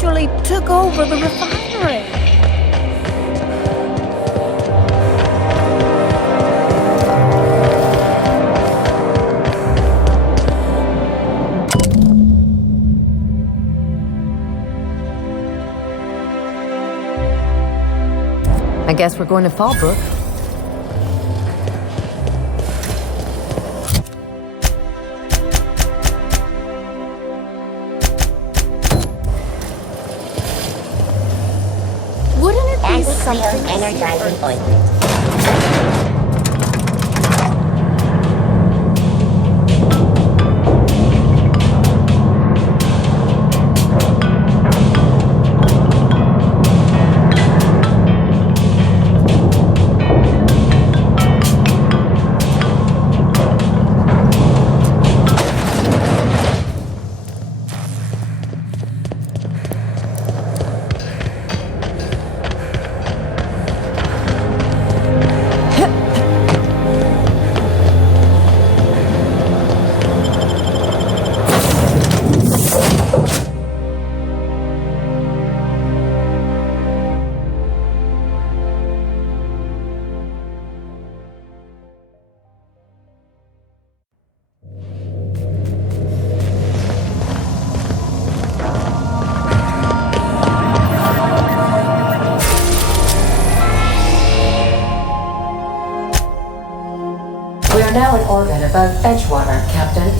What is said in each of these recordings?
actually took over the refinery. I guess we're going to Fallbrook. Wouldn't it be And something to see energizing if- ointment. We are now in orbit above Edgewater, Captain.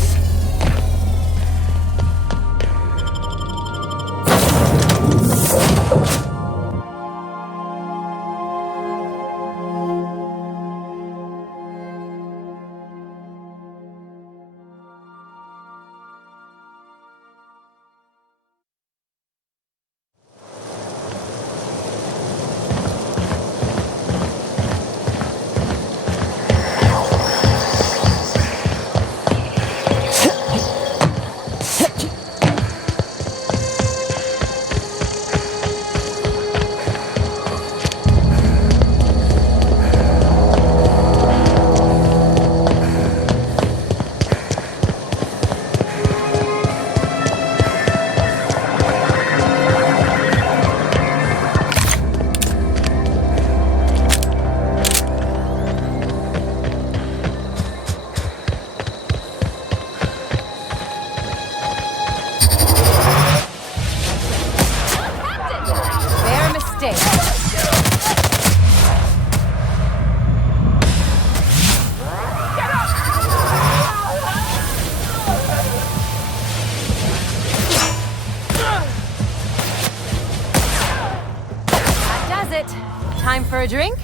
Fair mistake. That does it. Time for a drink?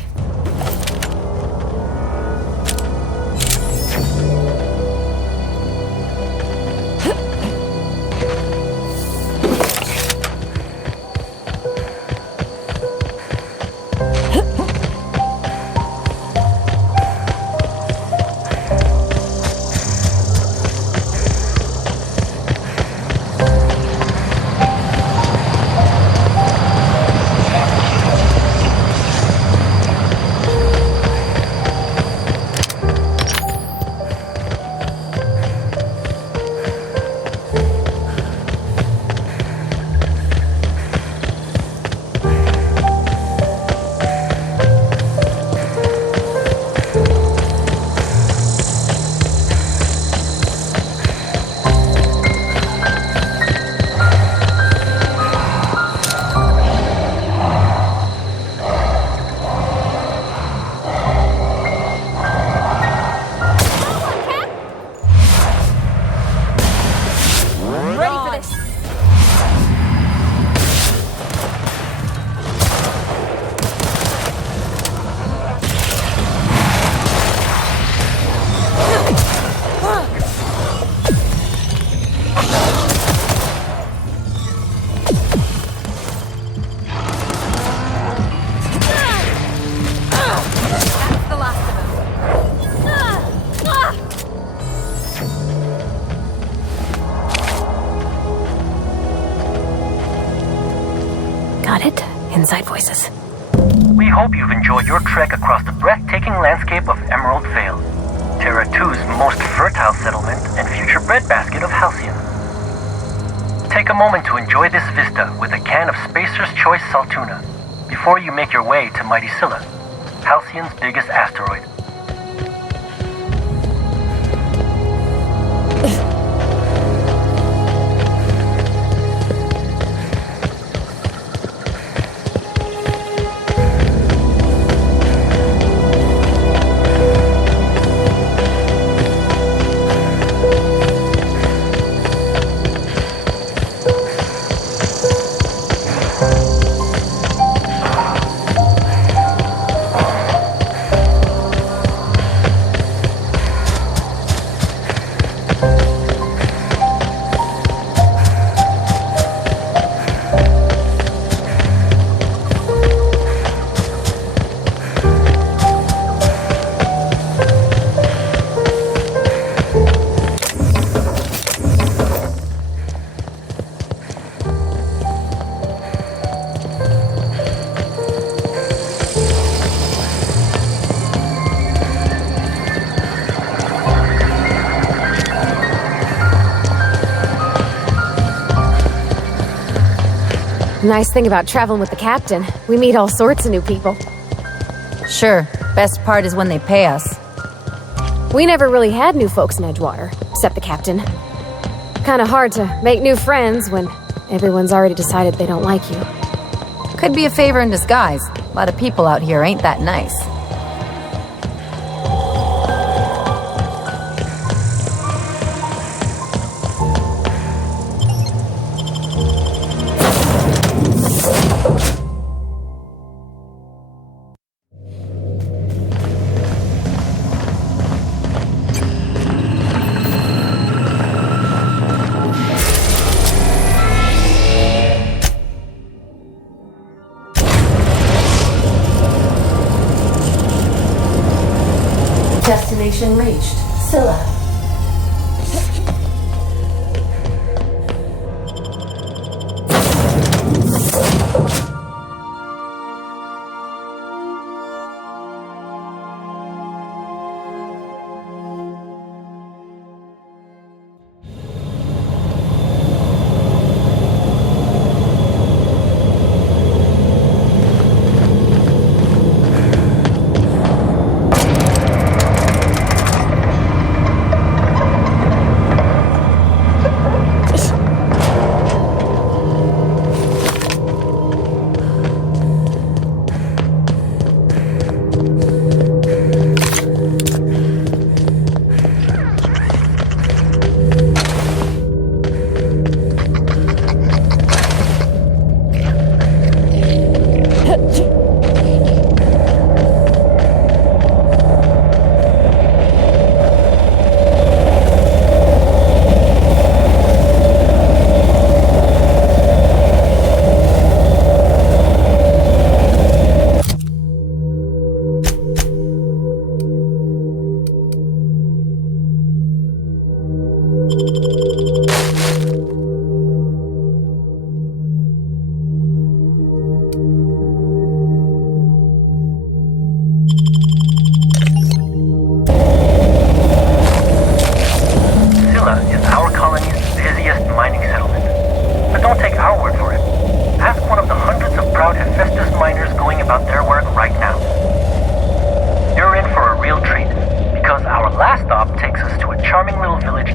Ready for this. That's the last of them. Got it? Inside voices. We hope you've enjoyed your trek across the breathtaking landscape of Emerald Vale, Terra 2's most fertile settlement and future breadbasket of Halcyon. Take a moment to enjoy this vista with a can of Spacer's Choice Saltuna before you make your way to Mighty Scylla, Halcyon's biggest asteroid. Nice thing about traveling with the captain, we meet all sorts of new people. Sure, best part is when they pay us. We never really had new folks in Edgewater, except the captain. Kinda hard to make new friends when everyone's already decided they don't like you. Could be a favor in disguise. A lot of people out here ain't that nice. Destination reached. Scylla.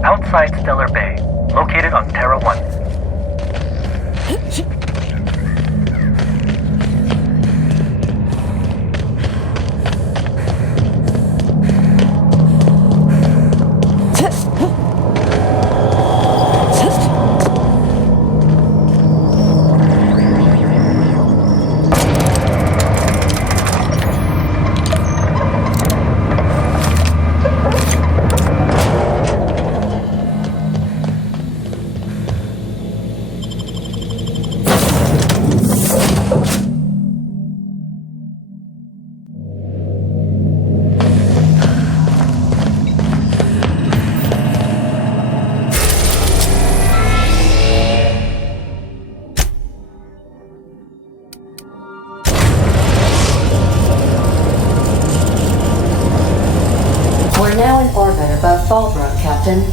Outside Stellar Bay, located on Terra 1. We're now in orbit above Fallbrook, Captain.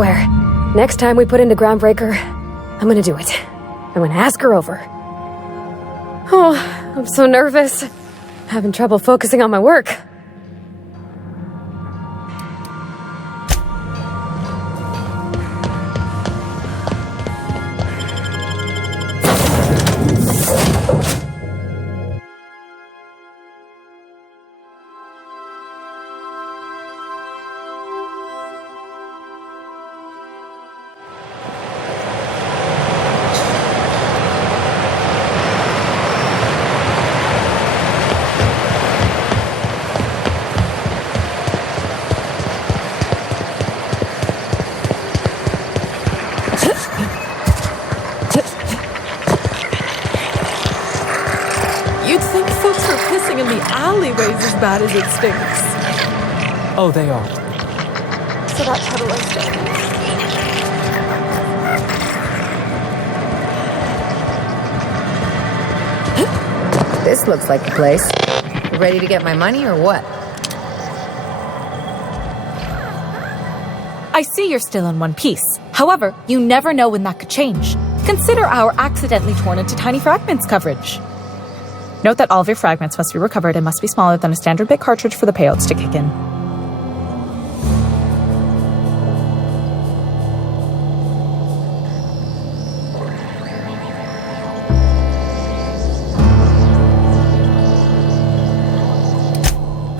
swear, next time we put into Groundbreaker, I'm gonna do it. I'm gonna ask her over. Oh, I'm so nervous. Having trouble focusing on my work. You'd think folks are pissing in the alleyways as bad as it stinks. Oh, they are. So that puddle is dead. This looks like the place. Ready to get my money or what? I see you're still in one piece. However, you never know when that could change. Consider our accidentally torn into tiny fragments coverage. Note that all of your fragments must be recovered and must be smaller than a standard bit cartridge for the payouts to kick in.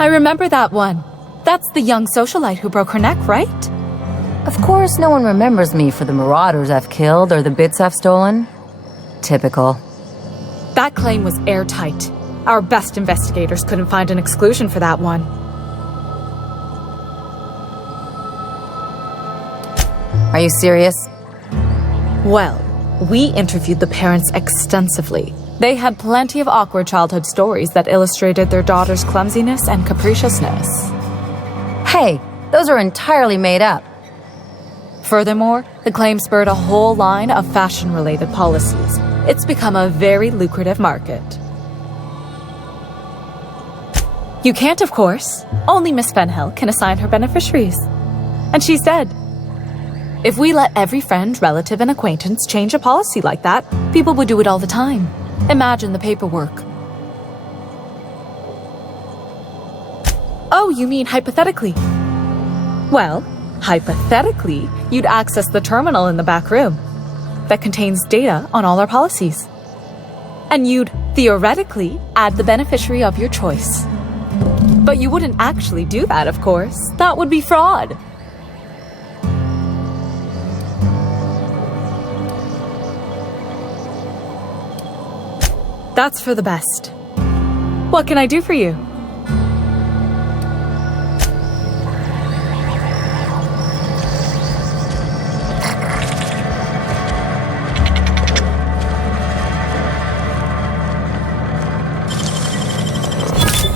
I remember that one. That's the young socialite who broke her neck, right? Of course, no one remembers me for the marauders I've killed or the bits I've stolen. Typical. That claim was airtight. Our best investigators couldn't find an exclusion for that one. Are you serious? Well, we interviewed the parents extensively. They had plenty of awkward childhood stories that illustrated their daughter's clumsiness and capriciousness. Hey, those are entirely made up. Furthermore, the claim spurred a whole line of fashion-related policies. It's become a very lucrative market. You can't, of course. Only Miss Fenhill can assign her beneficiaries. And she's dead. If we let every friend, relative, and acquaintance change a policy like that, people would do it all the time. Imagine the paperwork. Oh, you mean hypothetically? Well, hypothetically, you'd access the terminal in the back room that contains data on all our policies. And you'd, theoretically, add the beneficiary of your choice. But you wouldn't actually do that, of course. That would be fraud. That's for the best. What can I do for you?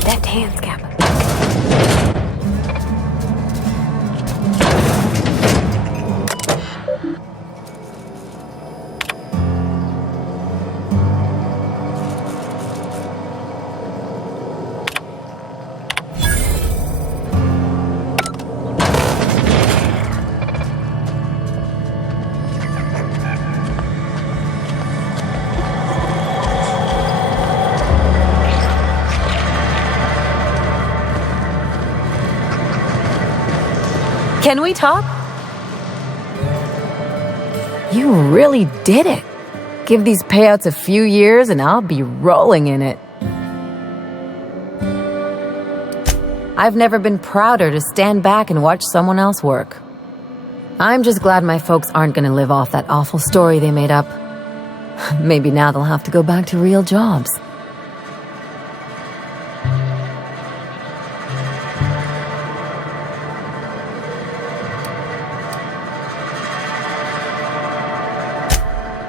Deft hands, Kappa. Can we talk? You really did it. Give these payouts a few years and I'll be rolling in it. I've never been prouder to stand back and watch someone else work. I'm just glad my folks aren't going to live off that awful story they made up. Maybe now they'll have to go back to real jobs.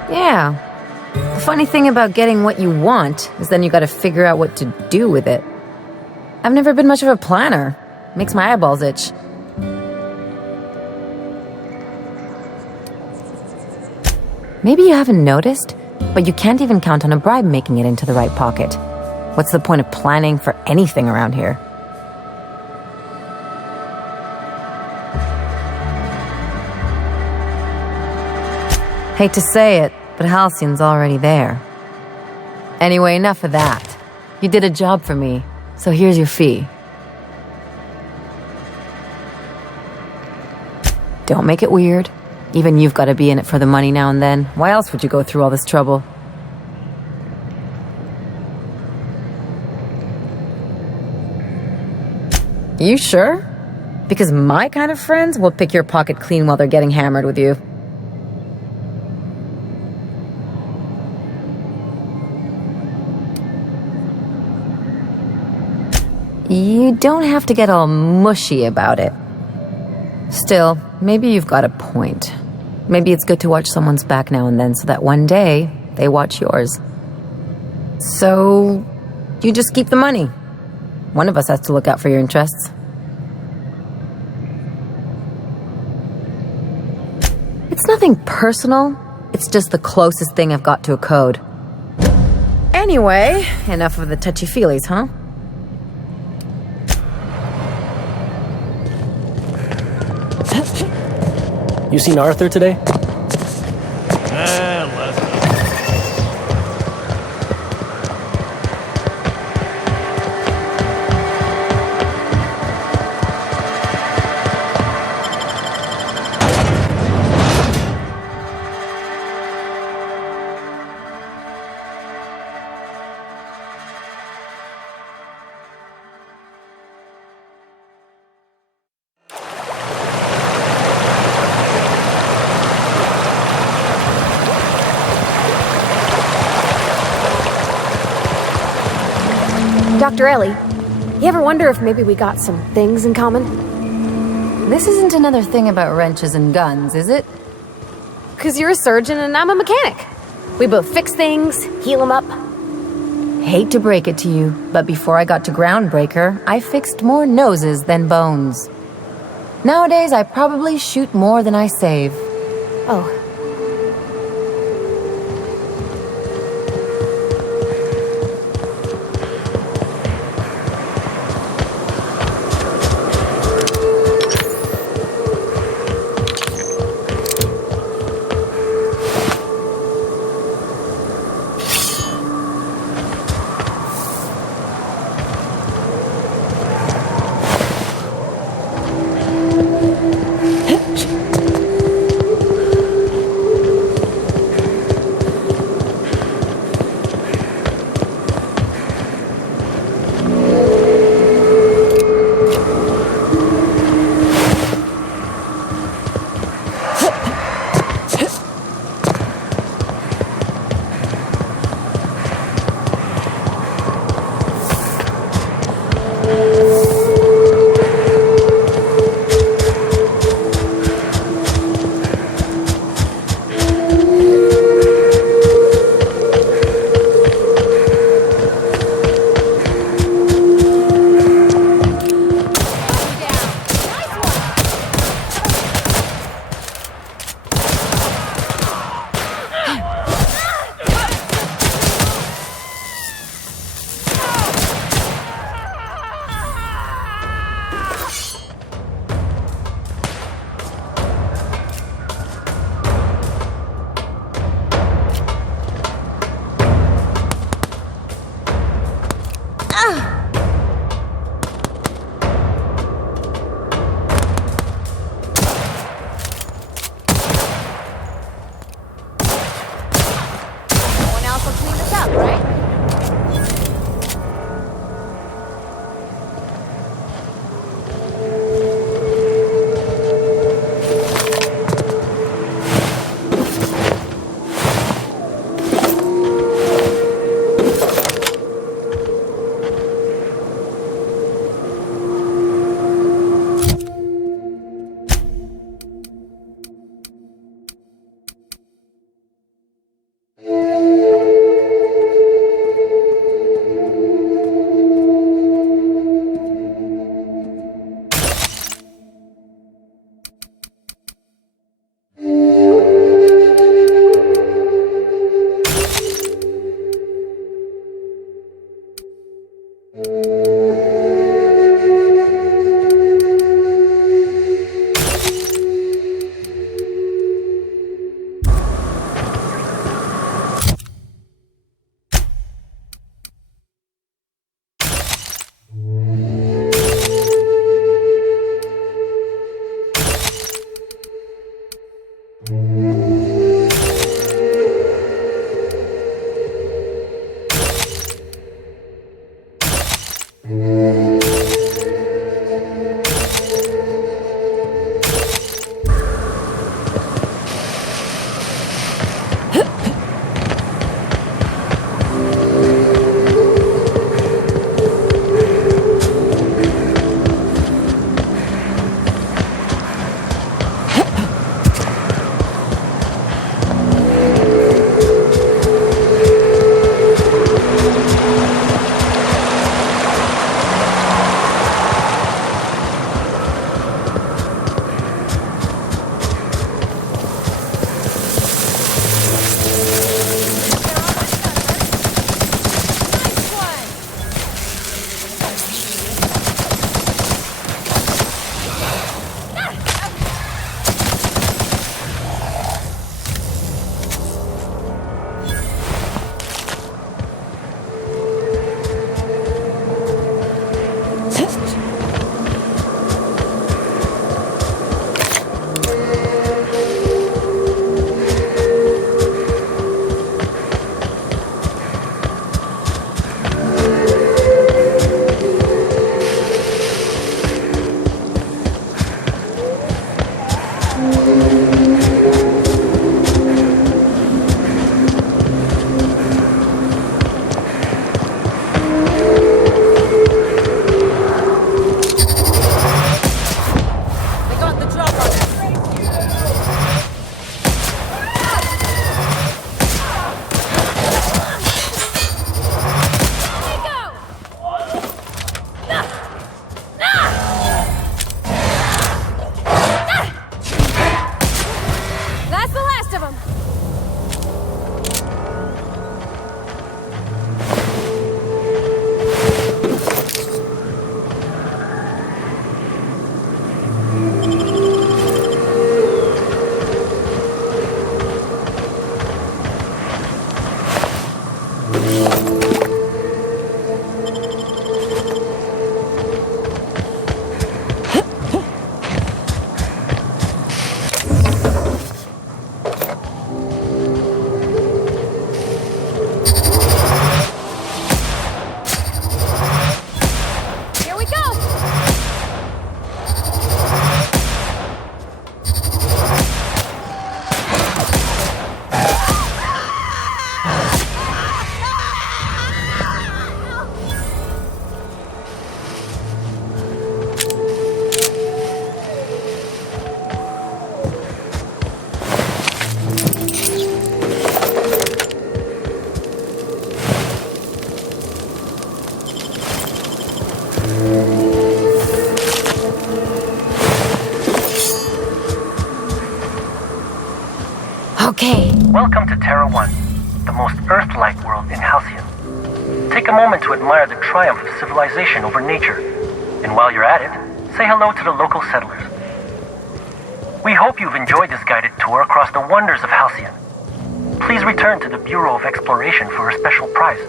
Yeah. The funny thing about getting what you want is then you gotta figure out what to do with it. I've never been much of a planner. Makes my eyeballs itch. Maybe you haven't noticed, but you can't even count on a bribe making it into the right pocket. What's the point of planning for anything around here? Hate to say it, but Halcyon's already there. Anyway, enough of that. You did a job for me, so here's your fee. Don't make it weird. Even you've got to be in it for the money now and then. Why else would you go through all this trouble? You sure? Because my kind of friends will pick your pocket clean while they're getting hammered with you. You don't have to get all mushy about it. Still, maybe you've got a point. Maybe it's good to watch someone's back now and then so that one day they watch yours. So, you just keep the money. One of us has to look out for your interests. It's nothing personal. It's just the closest thing I've got to a code. Anyway, enough of the touchy-feelies, huh? You seen Arthur today? Dr. Ellie, you ever wonder if maybe we got some things in common? This isn't another thing about wrenches and guns, is it? Because you're a surgeon and I'm a mechanic. We both fix things, heal them up. Hate to break it to you, but before I got to Groundbreaker, I fixed more noses than bones. Nowadays, I probably shoot more than I save. Oh. Welcome to Terra 1, the most Earth-like world in Halcyon. Take a moment to admire the triumph of civilization over nature, and while you're at it, say hello to the local settlers. We hope you've enjoyed this guided tour across the wonders of Halcyon. Please return to the Bureau of Exploration for a special prize.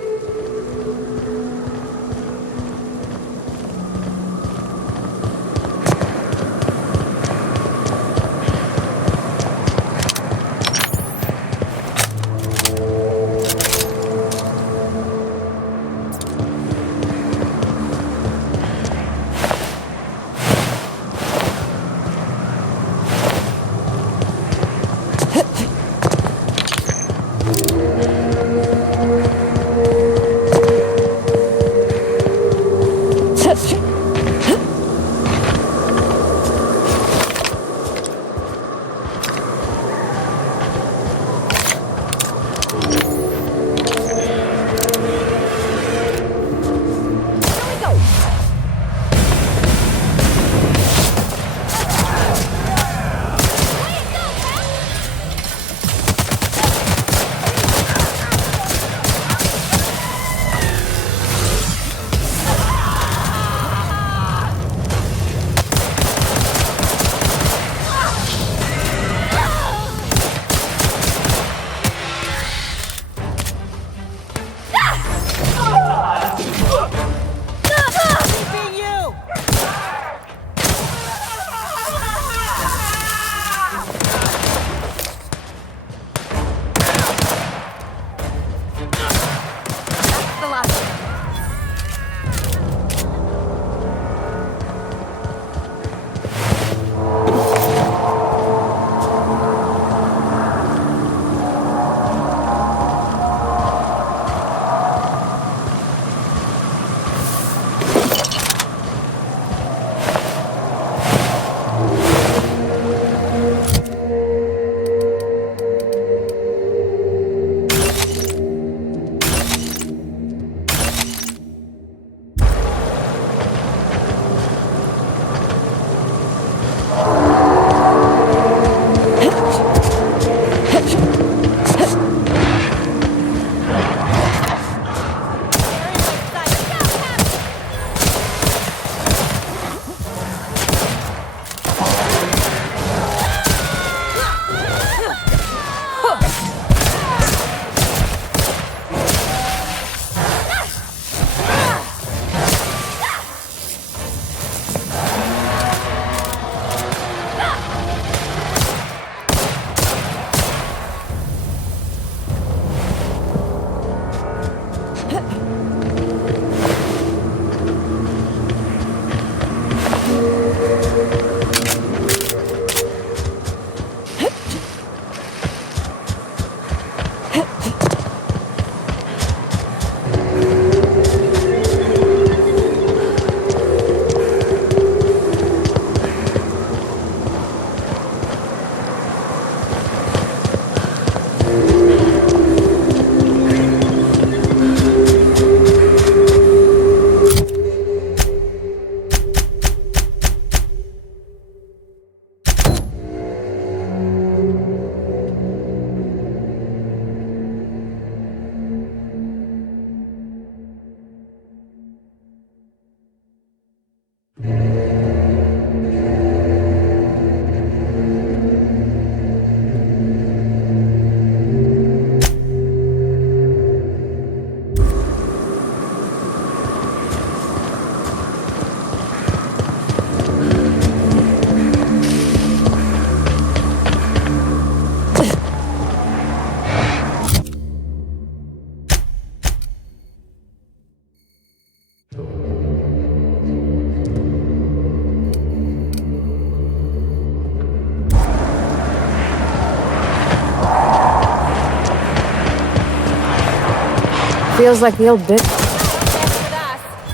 Feels like the old bit.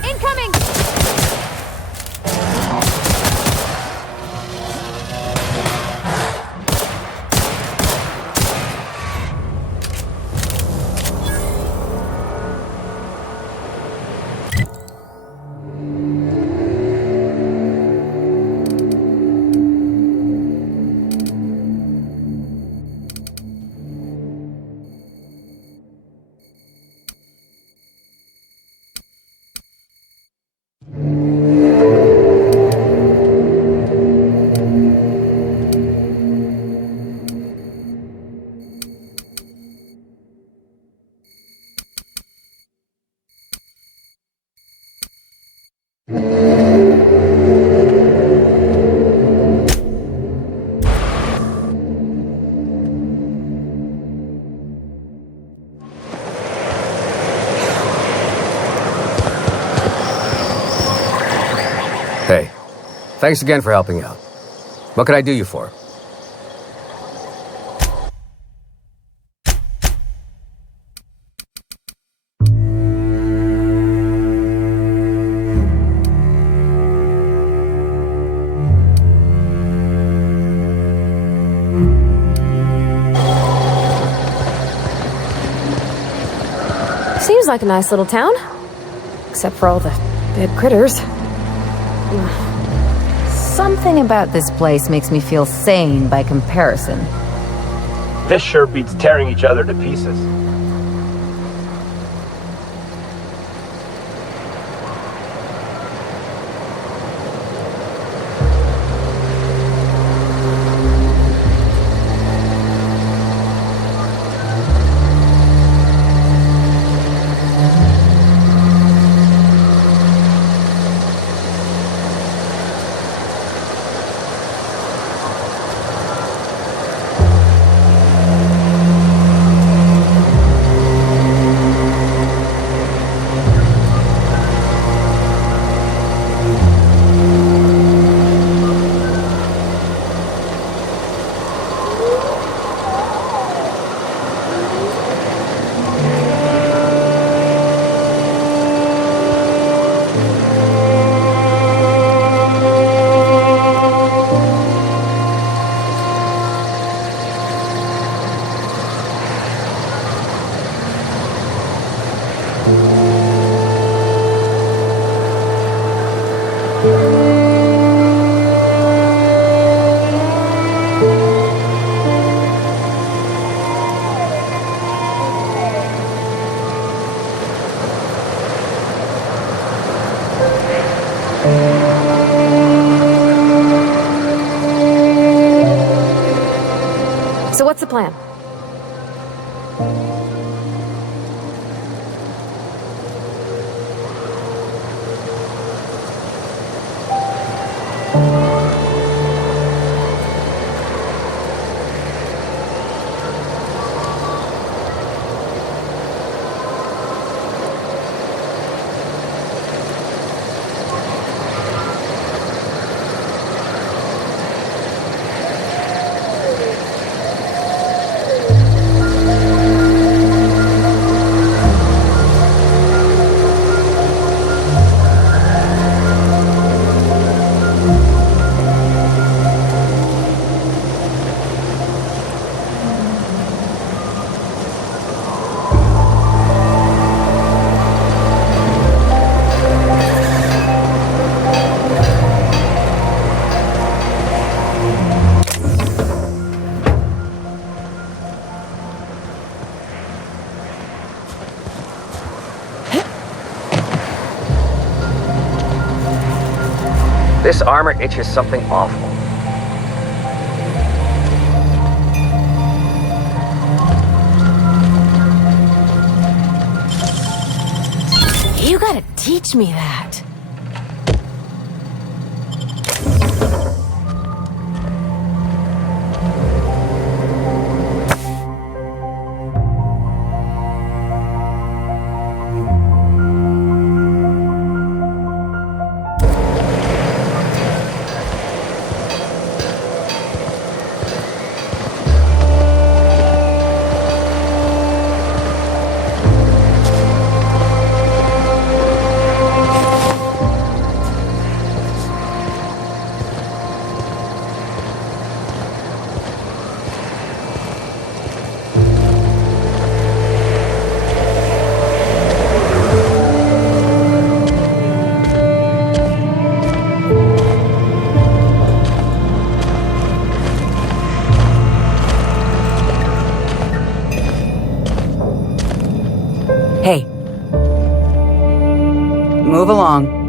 Incoming! Thanks again for helping out. What can I do you for? Seems like a nice little town. Except for all the dead critters. Something about this place makes me feel sane by comparison. This sure beats tearing each other to pieces. So what's the plan? This armor itches something awful. You gotta teach me that. Hey. Move along.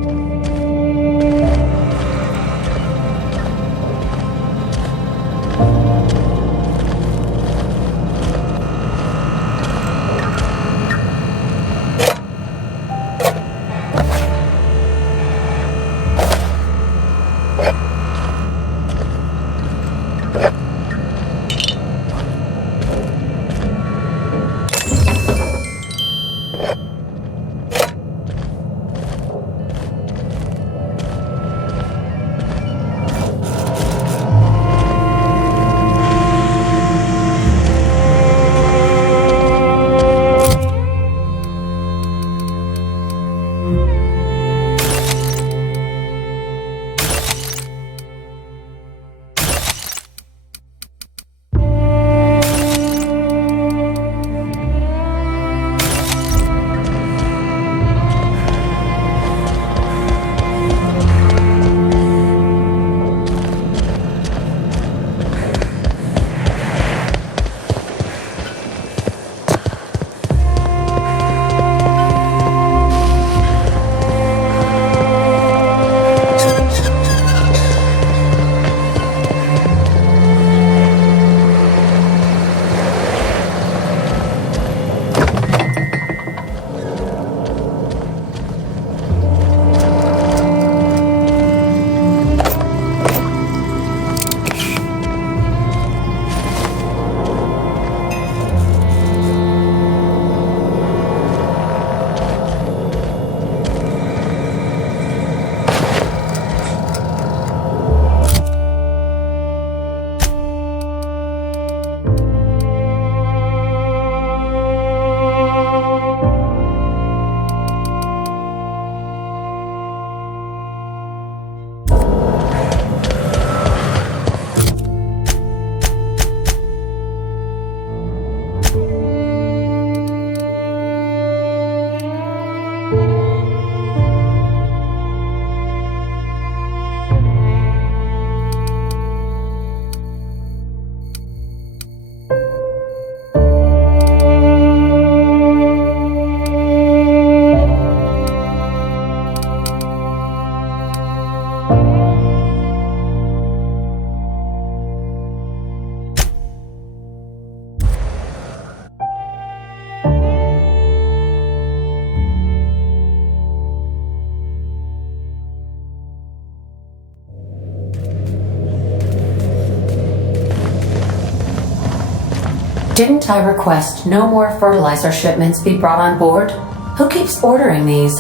Didn't I request no more fertilizer shipments be brought on board? Who keeps ordering these?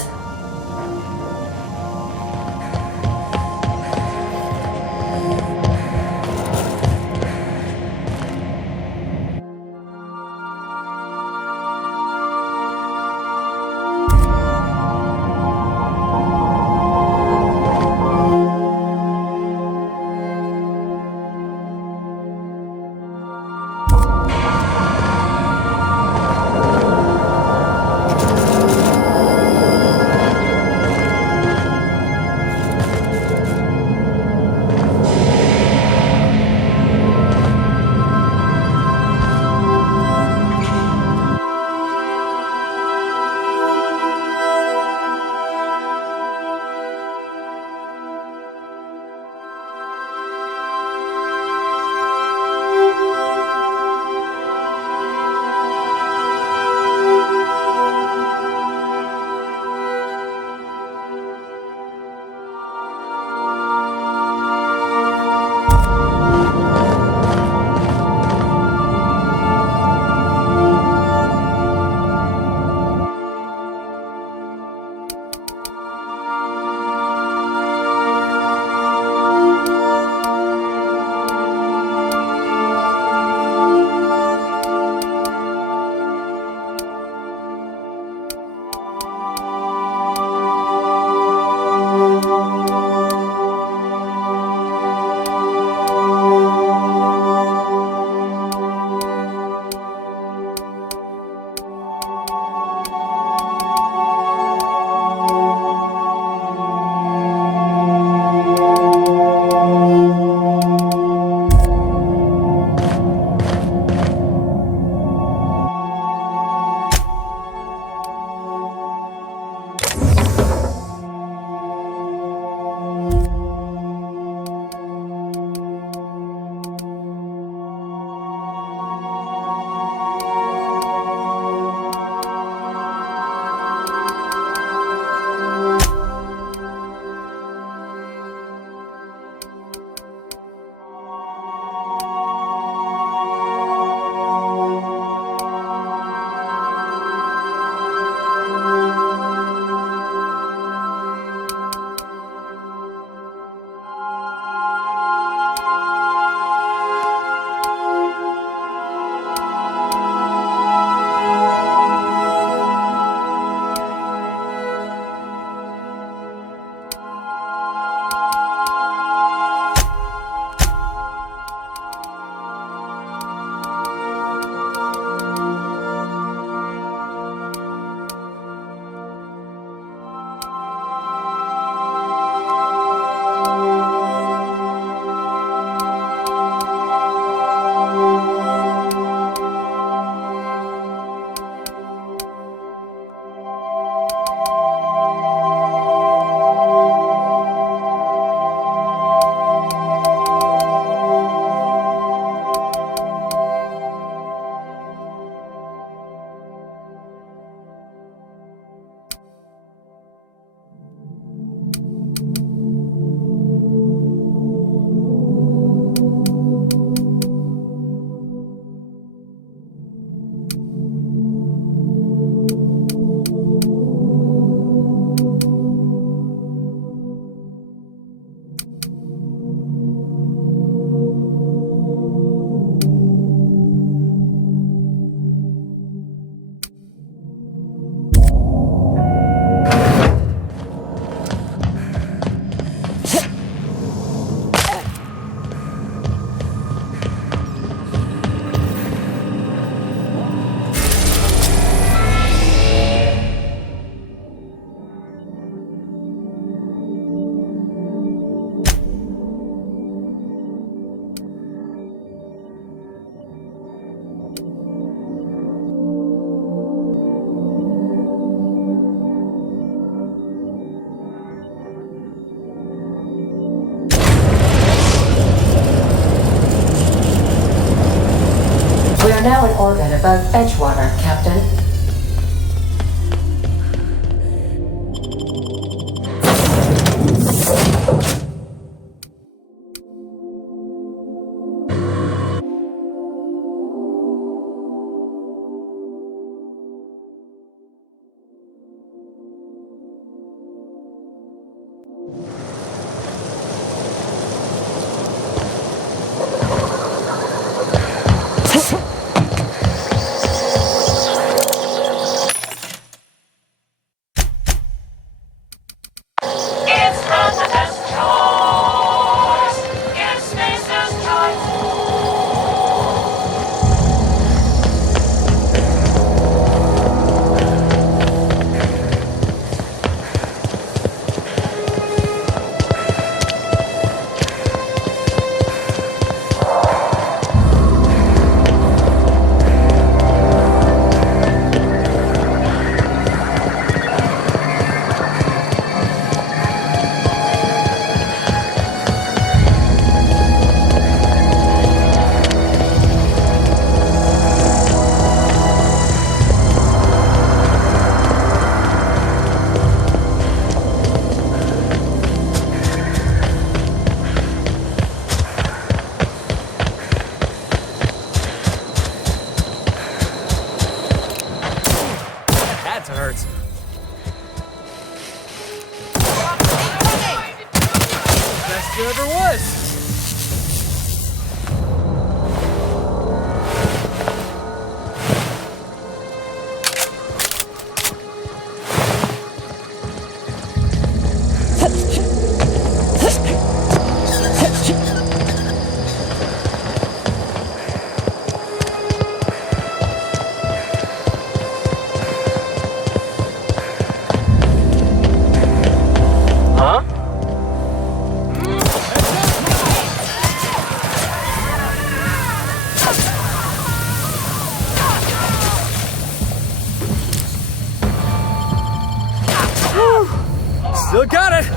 now in orbit above Edgewater, Captain. That hurts. Best there ever was. Still got it!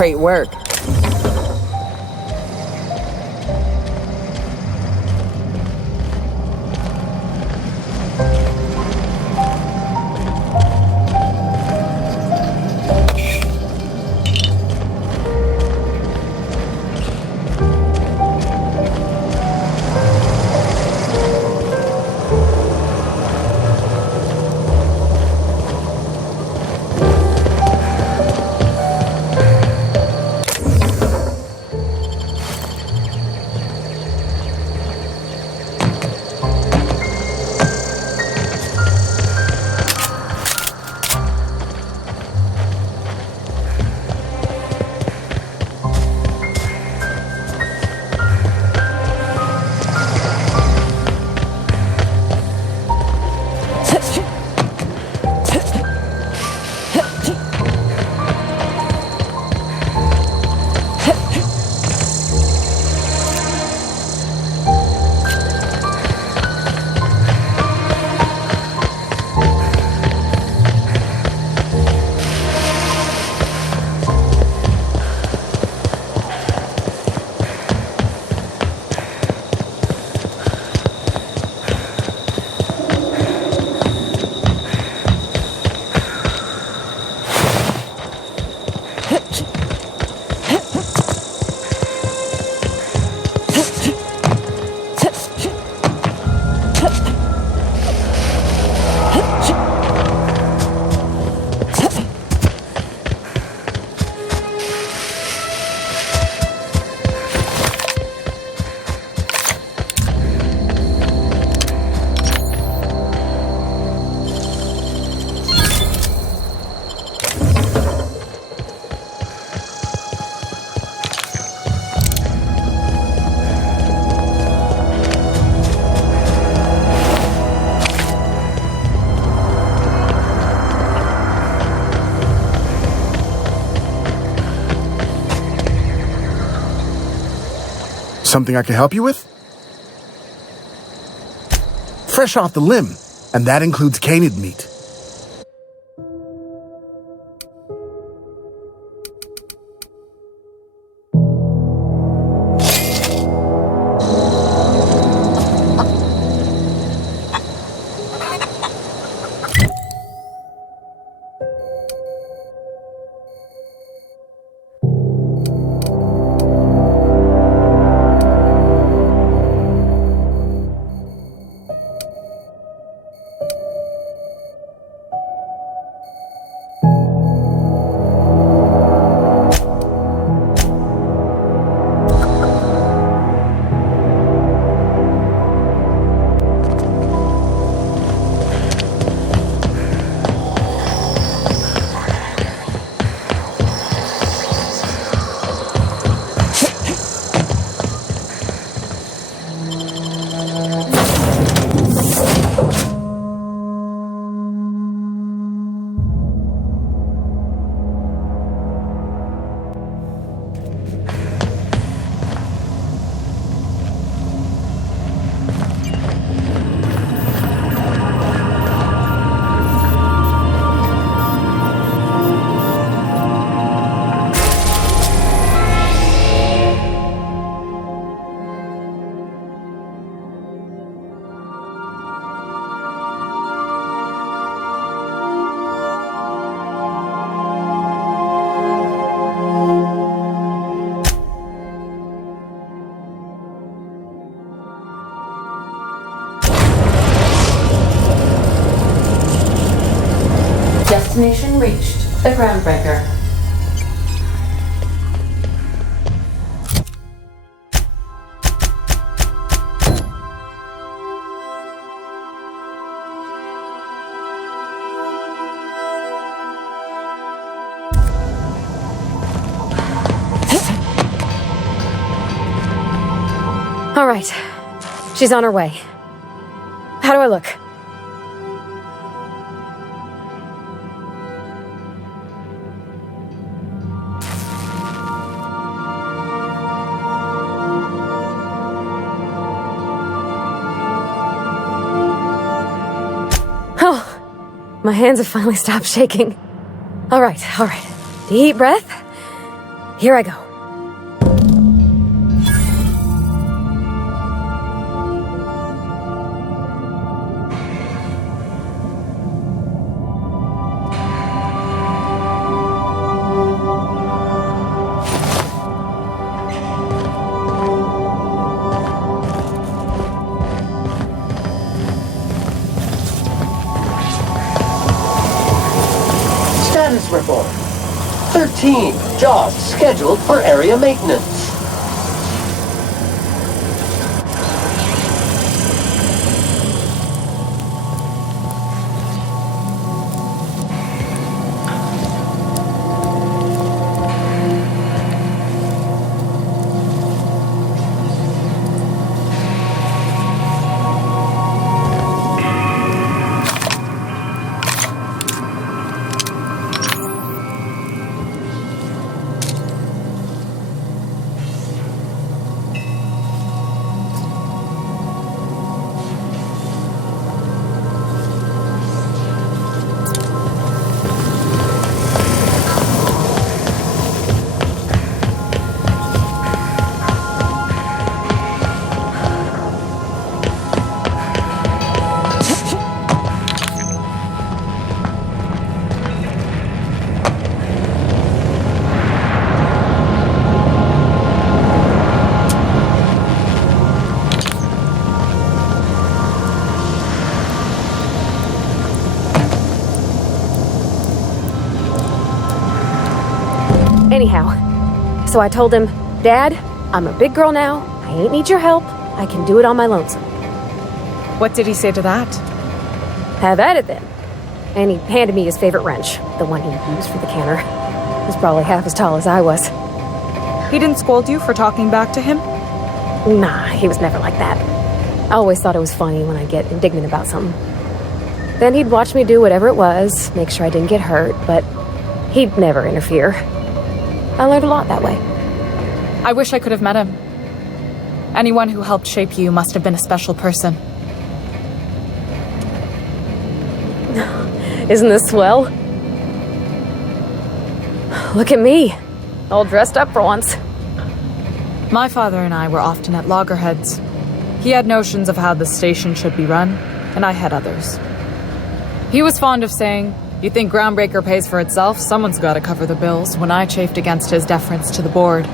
Great work. Something I can help you with? Fresh off the limb, and that includes canid meat. Destination reached. The Groundbreaker. All right. She's on her way. How do I look? Oh, my hands have finally stopped shaking. All right. Deep breath. Here I go. Status report. 13 jobs scheduled for area maintenance. Anyhow, so I told him, Dad, I'm a big girl now. I ain't need your help. I can do it on my lonesome. What did he say to that? Have at it then. And he handed me his favorite wrench, the one he used for the canner. He was probably half as tall as I was. He didn't scold you for talking back to him? Nah, he was never like that. I always thought it was funny when I'd get indignant about something. Then he'd watch me do whatever it was, make sure I didn't get hurt, but he'd never interfere. I learned a lot that way. I wish I could have met him. Anyone who helped shape you must have been a special person. Isn't this swell? Look at me, all dressed up for once. My father and I were often at loggerheads. He had notions of how the station should be run, and I had others. He was fond of saying, "You think Groundbreaker pays for itself? Someone's got to cover the bills," when I chafed against his deference to the board.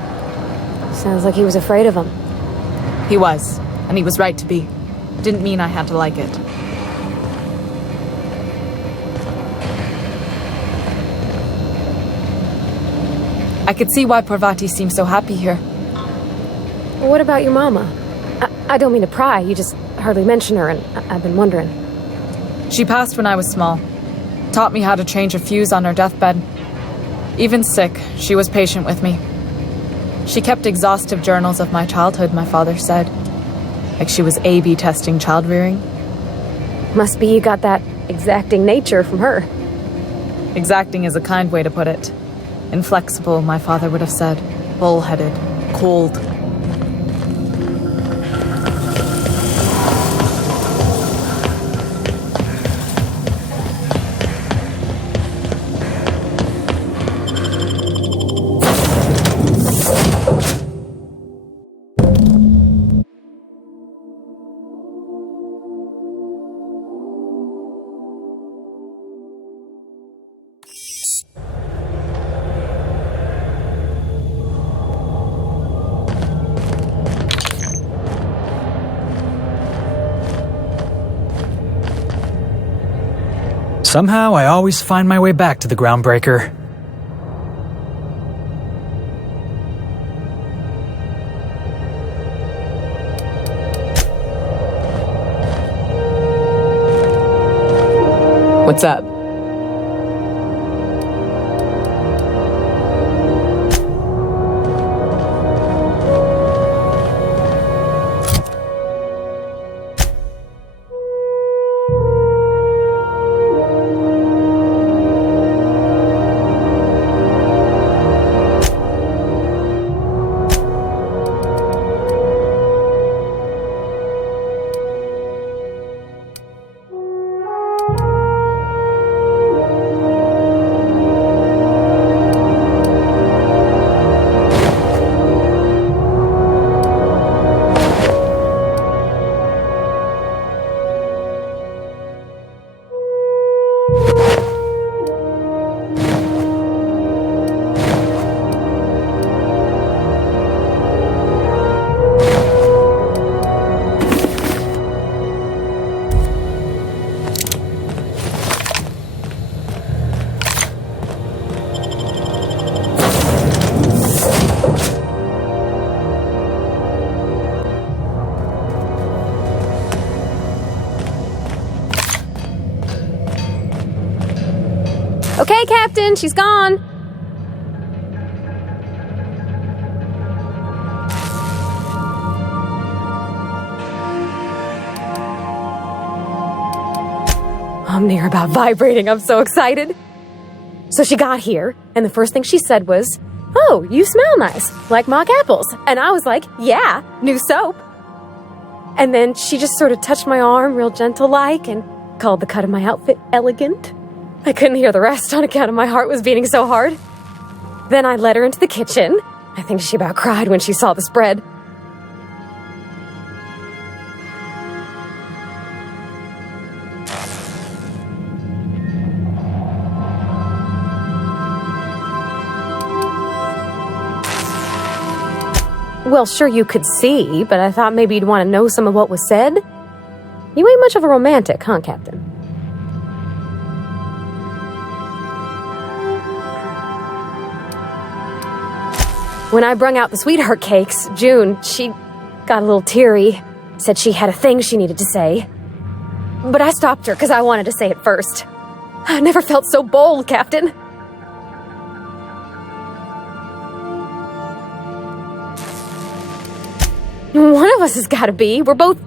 Sounds like he was afraid of him. He was, and he was right to be. Didn't mean I had to like it. I could see why Parvati seems so happy here. What about your mama? I don't mean to pry, you just hardly mention her, and I've been wondering. She passed when I was small. Taught me how to change a fuse on her deathbed. Even sick, she was patient with me. She kept exhaustive journals of my childhood, my father said. Like she was A/B testing child-rearing. Must be you got that exacting nature from her. Exacting is a kind way to put it. Inflexible, my father would have said. Bull-headed. Cold. Somehow, I always find my way back to the Groundbreaker. What's up? Okay, Captain, she's gone. I'm near about vibrating. I'm so excited. So she got here, and the first thing she said was, "Oh, you smell nice, like mock apples." And I was like, "Yeah, new soap." And then she just sort of touched my arm real gentle-like and called the cut of my outfit elegant. I couldn't hear the rest on account of my heart was beating so hard. Then I led her into the kitchen. I think she about cried when she saw the spread. Well, sure you could see, but I thought maybe you'd want to know some of what was said. You ain't much of a romantic, huh, Captain? When I brung out the sweetheart cakes, June, she got a little teary, said she had a thing she needed to say. But I stopped her because I wanted to say it first. I never felt so bold, Captain. One of us has got to be. We're both...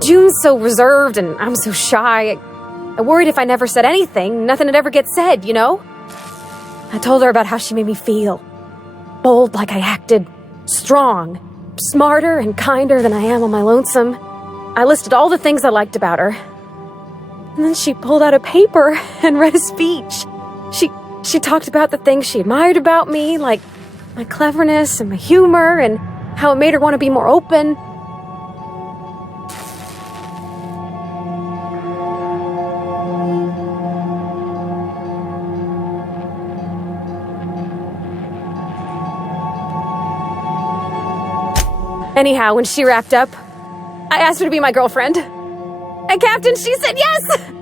June's so reserved and I'm so shy. I worried if I never said anything, nothing would ever get said, you know? I told her about how she made me feel. Bold like I acted, strong, smarter and kinder than I am on my lonesome. I listed all the things I liked about her. And then she pulled out a paper and read a speech. She talked about the things she admired about me, like my cleverness and my humor, and how it made her want to be more open. Anyhow, when she wrapped up, I asked her to be my girlfriend. And Captain, she said yes!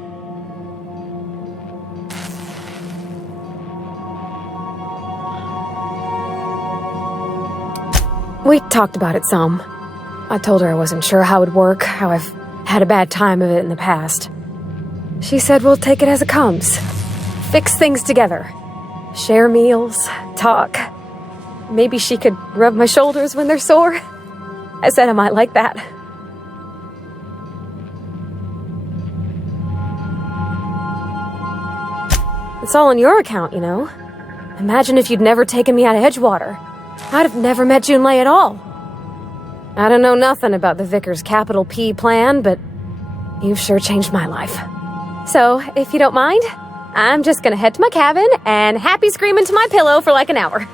We talked about it some. I told her I wasn't sure how it would work, how I've had a bad time of it in the past. She said we'll take it as it comes. Fix things together. Share meals, talk. Maybe she could rub my shoulders when they're sore. I said I might like that. It's all on your account, you know. Imagine if you'd never taken me out of Edgewater. I'd have never met Junlei at all. I don't know nothing about the Vicar's capital P plan, but you've sure changed my life. So, if you don't mind, I'm just gonna head to my cabin and happy scream into my pillow for like an hour.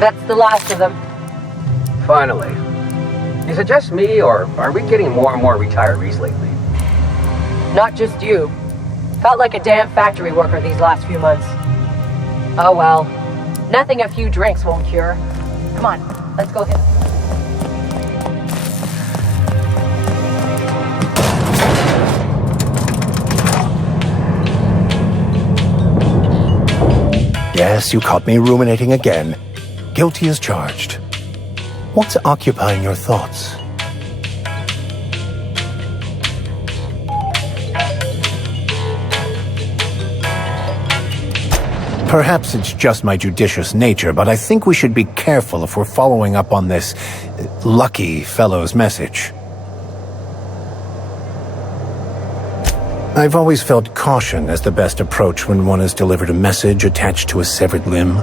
That's the last of them. Finally. Is it just me, or are we getting more and more retirees lately? Not just you. Felt like a damn factory worker these last few months. Oh well. Nothing a few drinks won't cure. Come on, let's go hit. Yes, you caught me ruminating again. Guilty as charged. What's occupying your thoughts? Perhaps it's just my judicious nature, but I think we should be careful if we're following up on this lucky fellow's message. I've always felt caution as the best approach when one has delivered a message attached to a severed limb.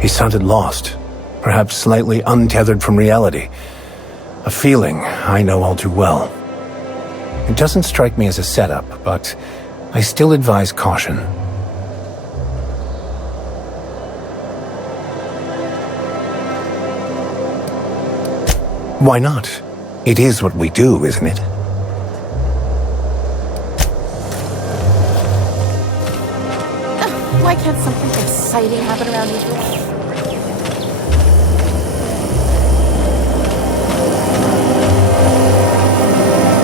He sounded lost, perhaps slightly untethered from reality. A feeling I know all too well. It doesn't strike me as a setup, but I still advise caution. Why not? It is what we do, isn't it? Why can't something exciting happen around these rules?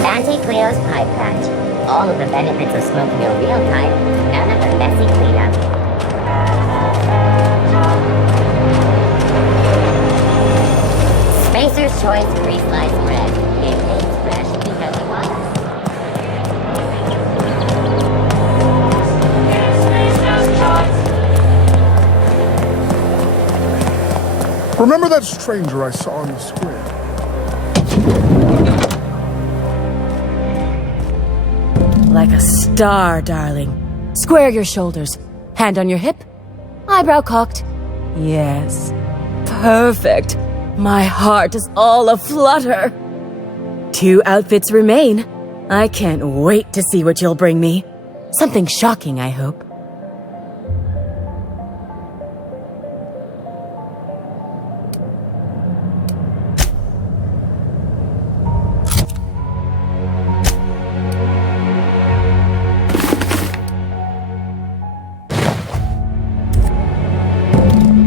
Anti-Cleo's Pipe Patch. All of the benefits of smoking in real time, none of the messy cleanup. Spacer's Choice Pre-Sliced Bread. It tastes fresh because it was. Remember that stranger I saw in the square? Like a star, darling. Square your shoulders. Hand on your hip. Eyebrow cocked. Yes. Perfect. My heart is all aflutter. 2 outfits remain. I can't wait to see what you'll bring me. Something shocking, I hope.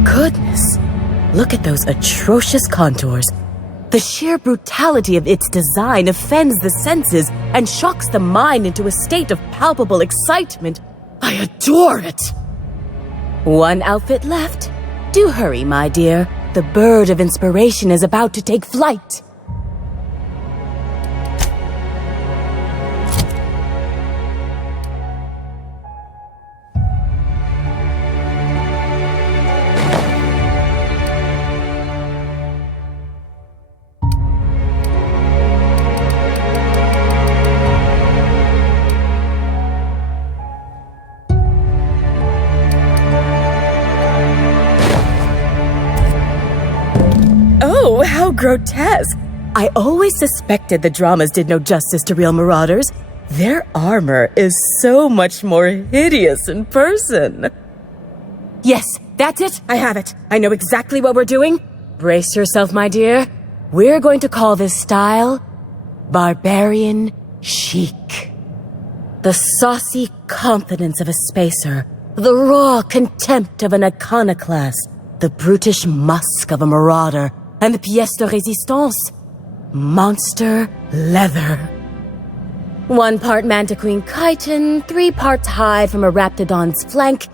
Goodness. Look at those atrocious contours. The sheer brutality of its design offends the senses and shocks the mind into a state of palpable excitement. I adore it! 1 outfit left. Do hurry, my dear. The bird of inspiration is about to take flight. Oh, how grotesque! I always suspected the dramas did no justice to real marauders. Their armor is so much more hideous in person. Yes, that's it. I have it. I know exactly what we're doing. Brace yourself, my dear. We're going to call this style Barbarian Chic. The saucy confidence of a spacer. The raw contempt of an iconoclast. The brutish musk of a marauder. And the pièce de résistance. Monster leather. 1 part mantiquine chitin, 3 parts hide from a raptidon's flank,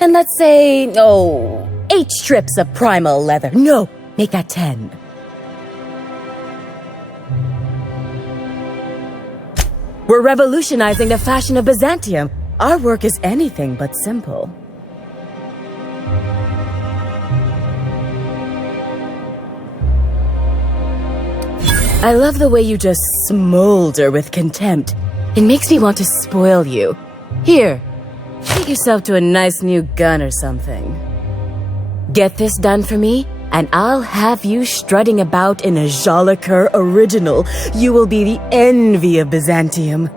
and let's say, 8 strips of primal leather. No, make that 10. We're revolutionizing the fashion of Byzantium. Our work is anything but simple. I love the way you just smolder with contempt. It makes me want to spoil you. Here, treat yourself to a nice new gun or something. Get this done for me, and I'll have you strutting about in a Jolicoeur original. You will be the envy of Byzantium.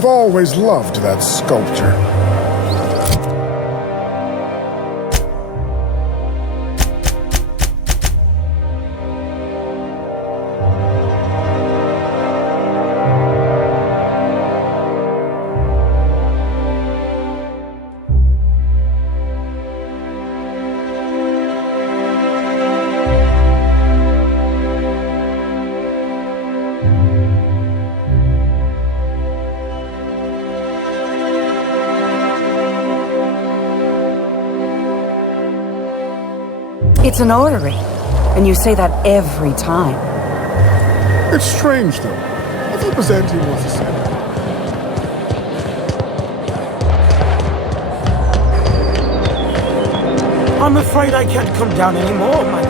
I've always loved that sculpture. It's an orrery, and you say that every time. It's strange, though. I thought Byzantium was the same. I'm afraid I can't come down anymore, man.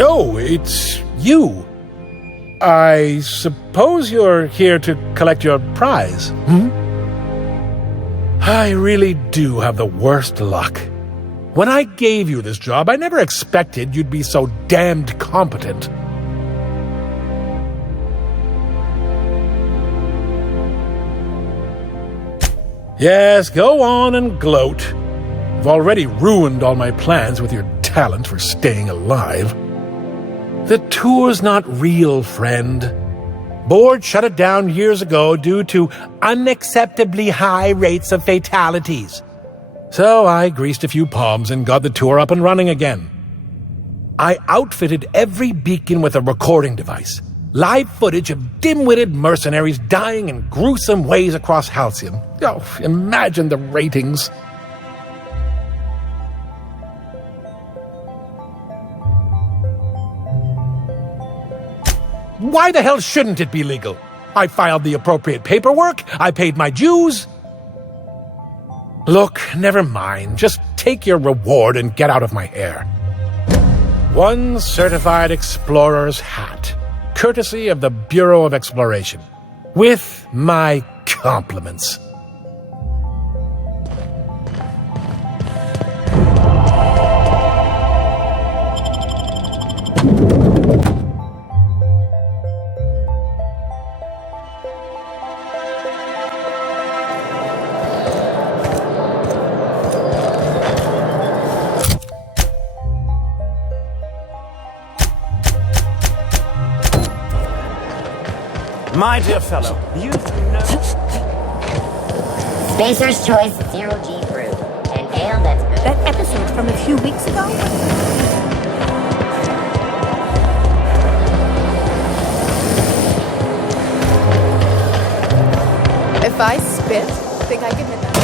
Oh, it's you. I suppose you're here to collect your prize, hmm? I really do have the worst luck. When I gave you this job, I never expected you'd be so damned competent. Yes, go on and gloat. You've already ruined all my plans with your talent for staying alive. The tour's not real, friend. Board shut it down years ago due to unacceptably high rates of fatalities. So I greased a few palms and got the tour up and running again. I outfitted every beacon with a recording device. Live footage of dim-witted mercenaries dying in gruesome ways across Halcyon. Oh, imagine the ratings. Why the hell shouldn't it be legal? I filed the appropriate paperwork, I paid my dues. Look, never mind. Just take your reward and get out of my hair. One certified explorer's hat, courtesy of the Bureau of Exploration, with my compliments. My dear fellow, you know... Spacer's Choice Zero-G Brew. An ale that's good. That episode from a few weeks ago? If I spit, think I can hit that?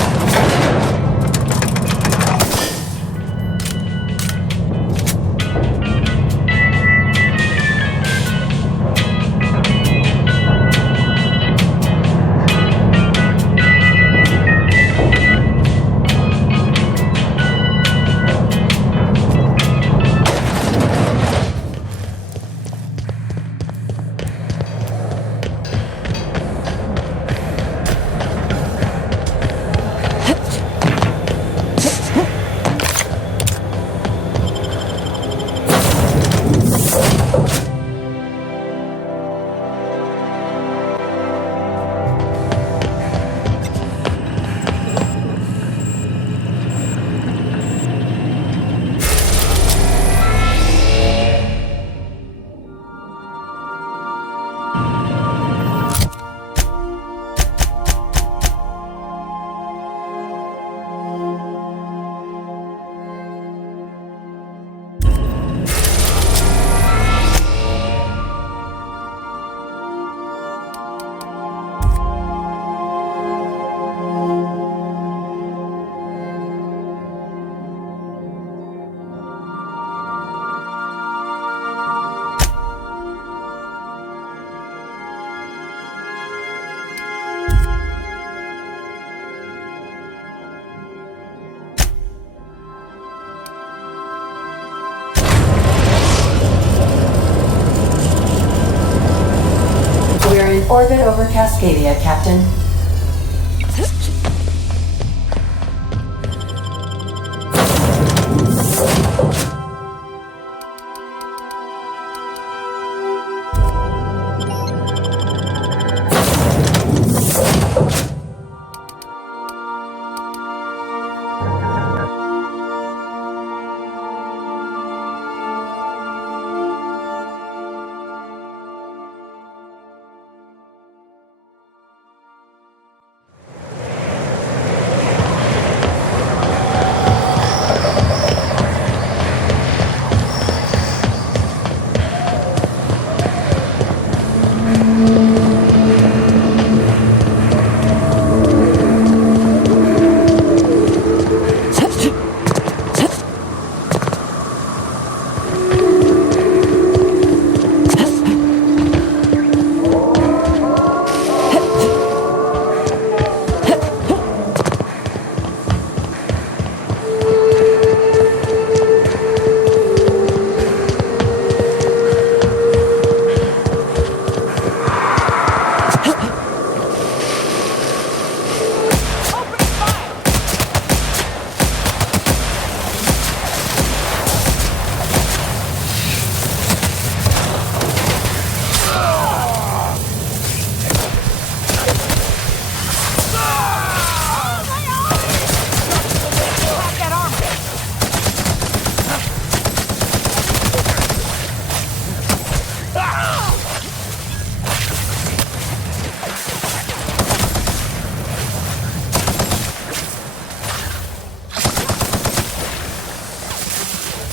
Orbit over Cascadia, Captain.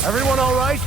Everyone all right?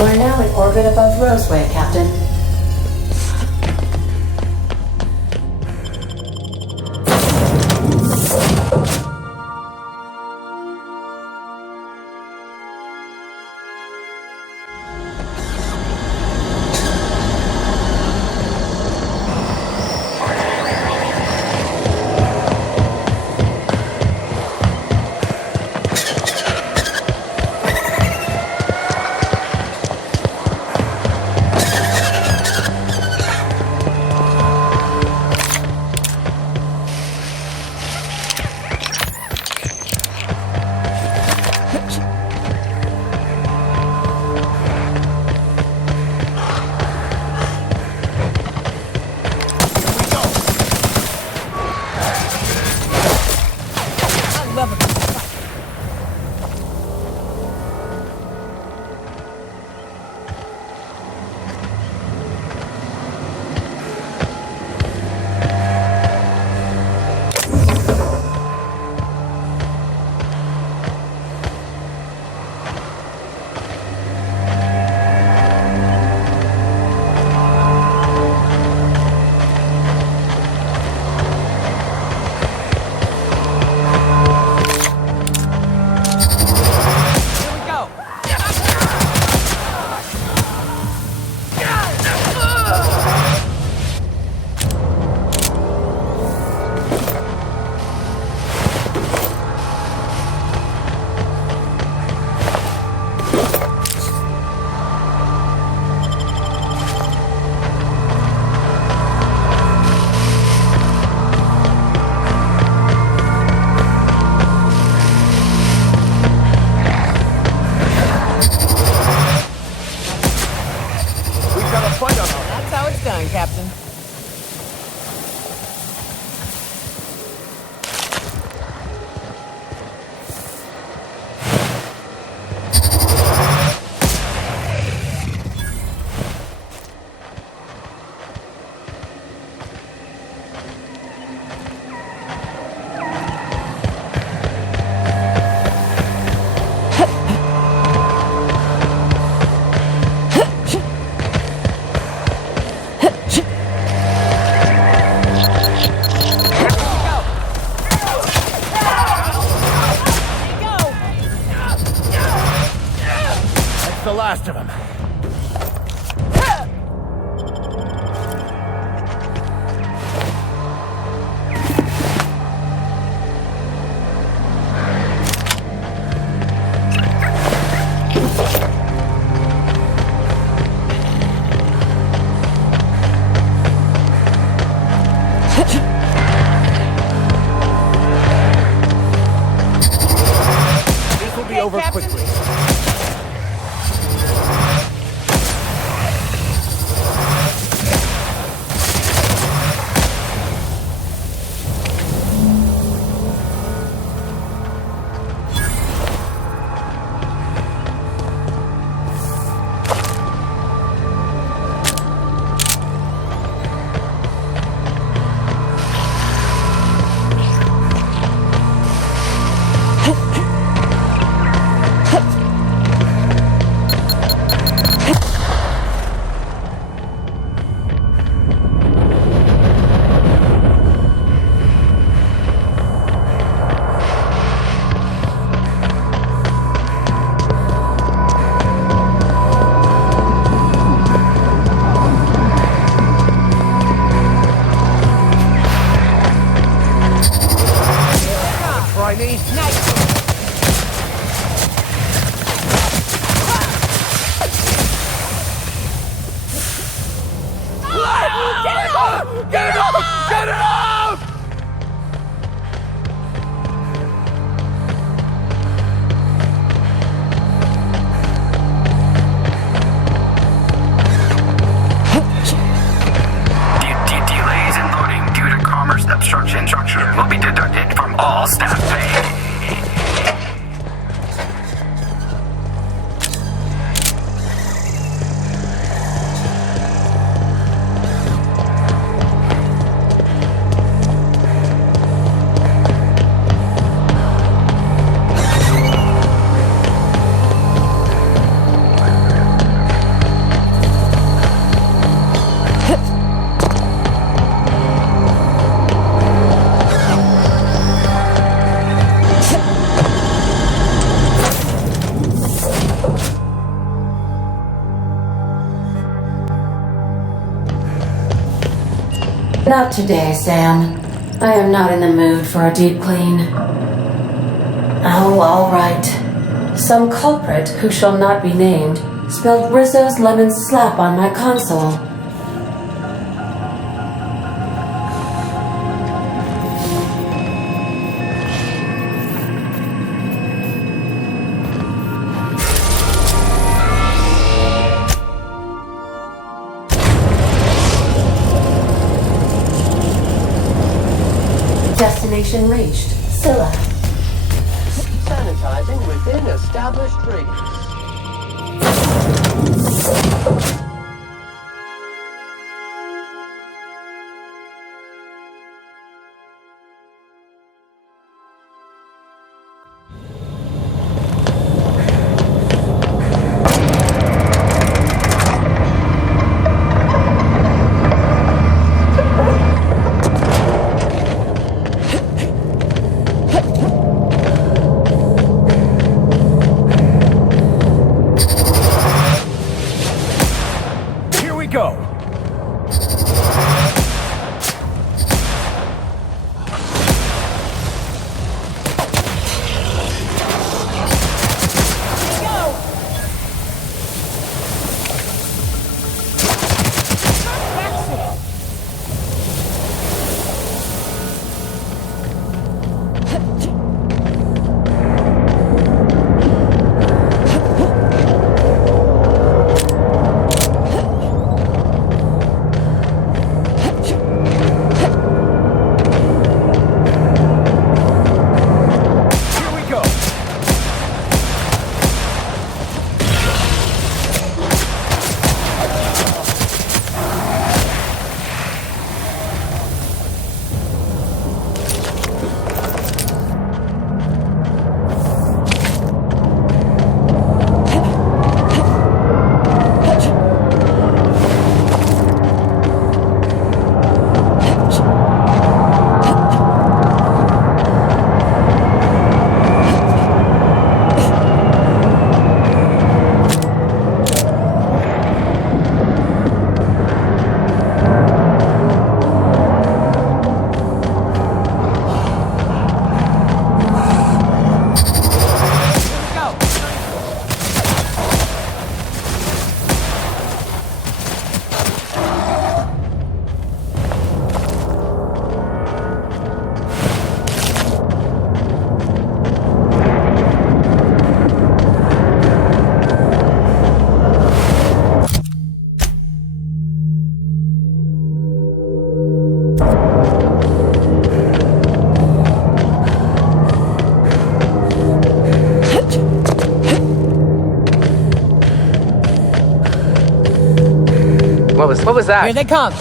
We're now in orbit above Roseway, Captain. last of them. This will be over quickly. Try me. Get it off! Get it off! Delays in loading due to commerce obstruction will be deducted from all staff pay. Not today, Sam. I am not in the mood for a deep clean. Oh, all right. Some culprit who shall not be named spilled Rizzo's lemon slap on my console. Destination reached. Scylla. Sanitizing within established radius. What was that? Here they come.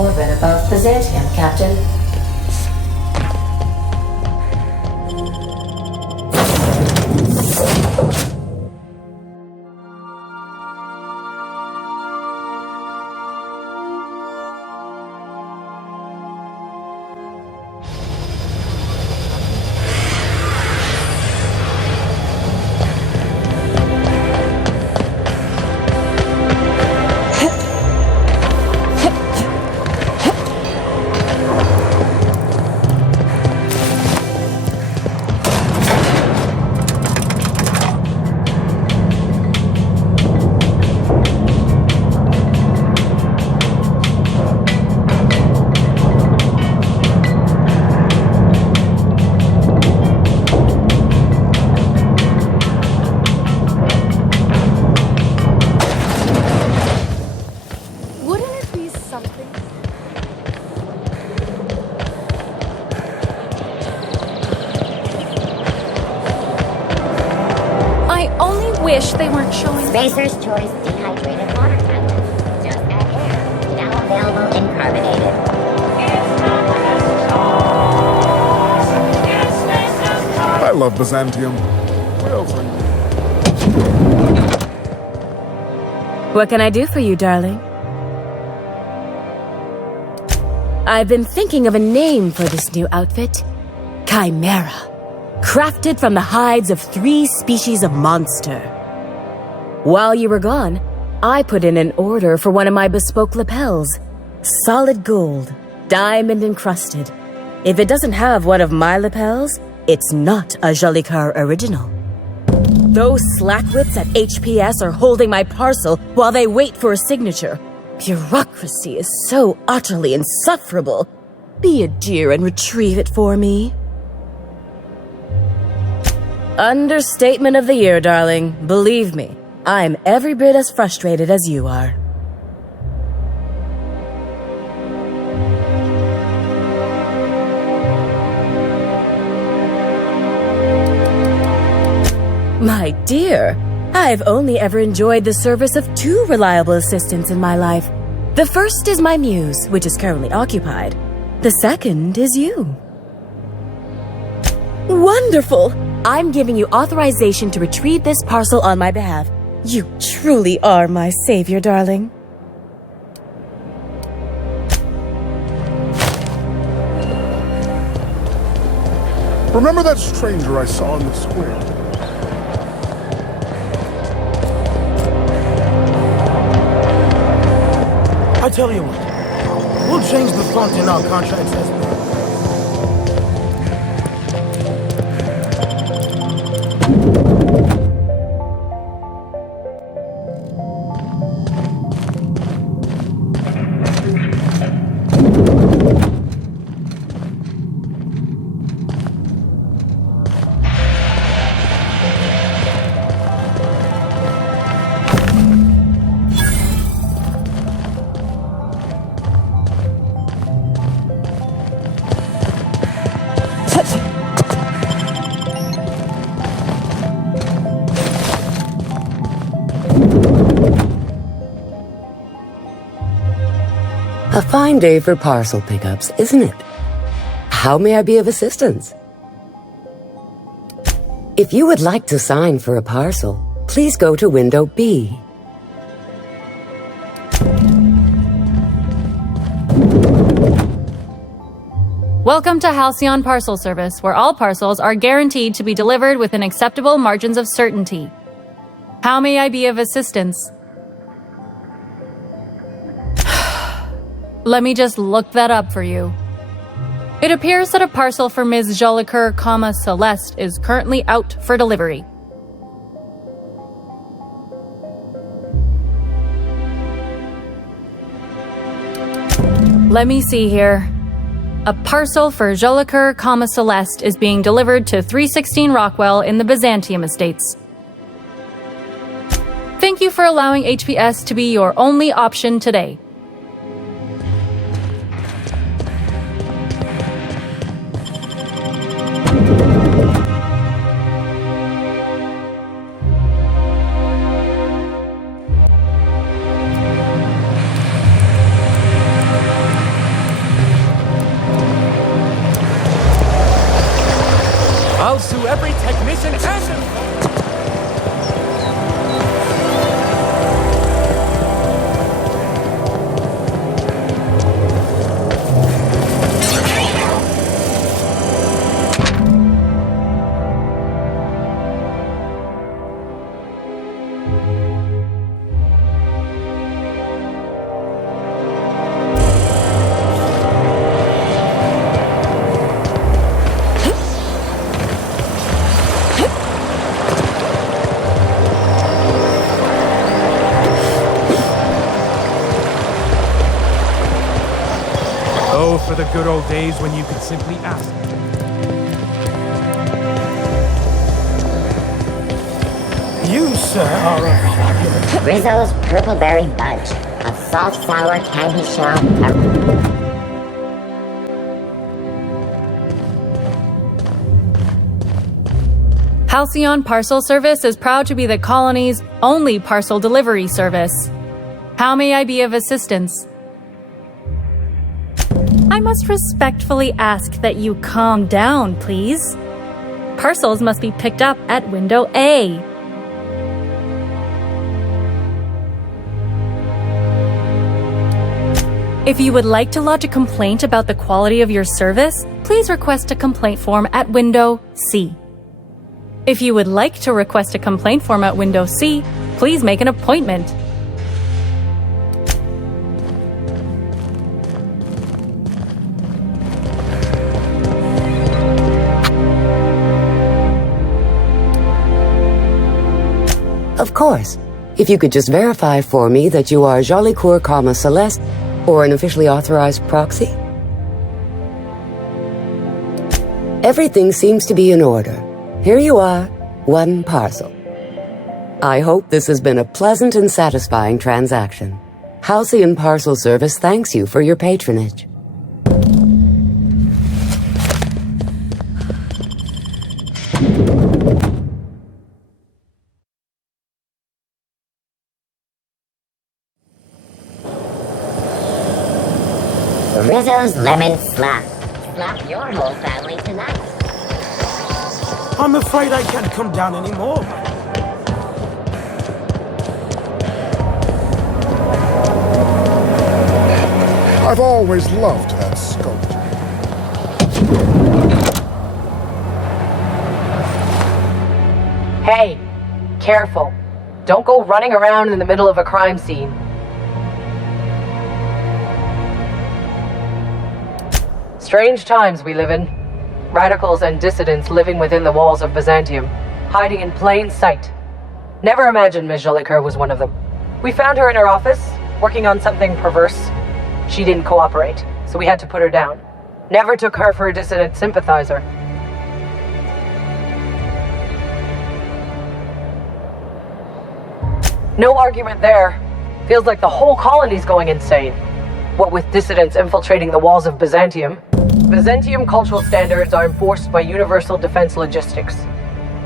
orbit above Byzantium, Captain. Wish they weren't showing. Spacer's Choice dehydrated water tablet. Just add air. Now available in carbonated. I love Byzantium. What can I do for you, darling? I've been thinking of a name for this new outfit. Chimera. Crafted from the hides of 3 species of monster. While you were gone, I put in an order for one of my bespoke lapels. Solid gold, diamond encrusted, If it doesn't have one of my lapels, it's not a Jolly Car original. Those slackwits at HPS are holding my parcel while they wait for a signature. Bureaucracy is so utterly insufferable. Be a dear and retrieve it for me. Understatement of the year, darling. Believe me, I'm every bit as frustrated as you are. My dear, I've only ever enjoyed the service of 2 reliable assistants in my life. The first is my muse, which is currently occupied. The second is you. Wonderful! I'm giving you authorization to retrieve this parcel on my behalf. You truly are my savior, darling. Remember that stranger I saw in the square? I tell you what, we'll change the font in our contracts as well. A fine day for parcel pickups, isn't it? How may I be of assistance? If you would like to sign for a parcel, please go to window B. Welcome to Halcyon Parcel Service, where all parcels are guaranteed to be delivered within acceptable margins of certainty. How may I be of assistance? Let me just look that up for you. It appears that a parcel for Ms. Jolicoeur, Celeste is currently out for delivery. Let me see here. A parcel for Jolicoeur, Celeste is being delivered to 316 Rockwell in the Byzantium Estates. Thank you for allowing HPS to be your only option today. I'll sue every technician and... for the good old days when you could simply ask. You, sir, are a fabulous... Rizzo's Purple Berry Bunch. A soft, sour candy shell. Halcyon Parcel Service is proud to be the colony's only parcel delivery service. How may I be of assistance? I must respectfully ask that you calm down, please. Parcels must be picked up at window A. If you would like to lodge a complaint about the quality of your service, please request a complaint form at window C. If you would like to request a complaint form at window C, please make an appointment. course. If you could just verify for me that you are Jolicoeur, Celeste, or an officially authorized proxy. Everything seems to be in order. Here you are, 1 parcel. I hope this has been a pleasant and satisfying transaction. Halcyon Parcel Service thanks you for your patronage. Rizzo's Lemon Slap. Slap your whole family tonight. I'm afraid I can't come down anymore. I've always loved that sculpture. Hey, careful. Don't go running around in the middle of a crime scene. Strange times we live in. Radicals and dissidents living within the walls of Byzantium, hiding in plain sight. Never imagined Ms. Jolicoeur was one of them. We found her in her office, working on something perverse. She didn't cooperate, so we had to put her down. Never took her for a dissident sympathizer. No argument there. Feels like the whole colony's going insane. What with dissidents infiltrating the walls of Byzantium, Byzantium cultural standards are enforced by Universal Defense Logistics.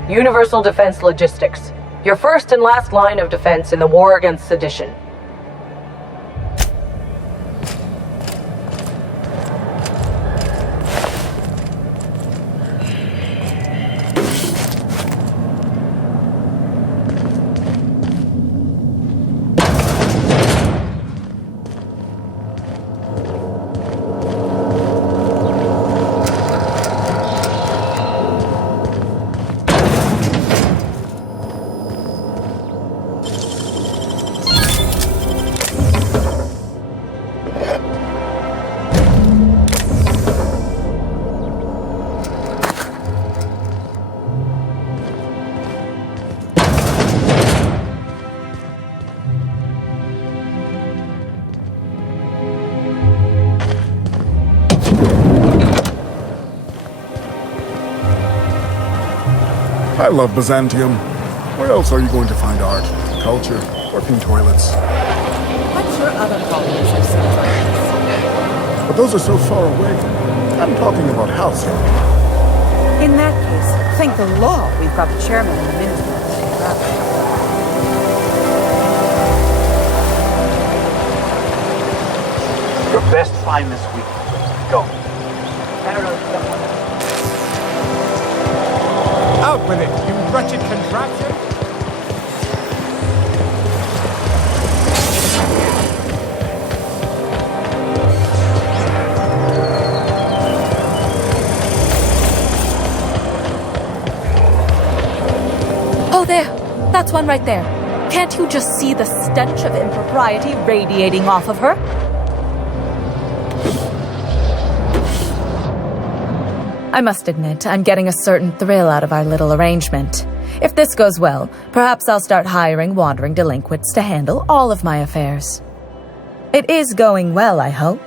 Universal Defense Logistics, your first and last line of defense in the war against sedition. I love Byzantium. Where else are you going to find art, culture, working toilets? I'm sure other colonies have some. But those are so far away. I'm talking about Halcyon. In that case, thank the law we've got the chairman and the minister to take it up. Your best find this week. Go. Out with it, you wretched contraption! Oh, there! That's one right there. Can't you just see the stench of impropriety radiating off of her? I must admit, I'm getting a certain thrill out of our little arrangement. If this goes well, perhaps I'll start hiring wandering delinquents to handle all of my affairs. It is going well, I hope.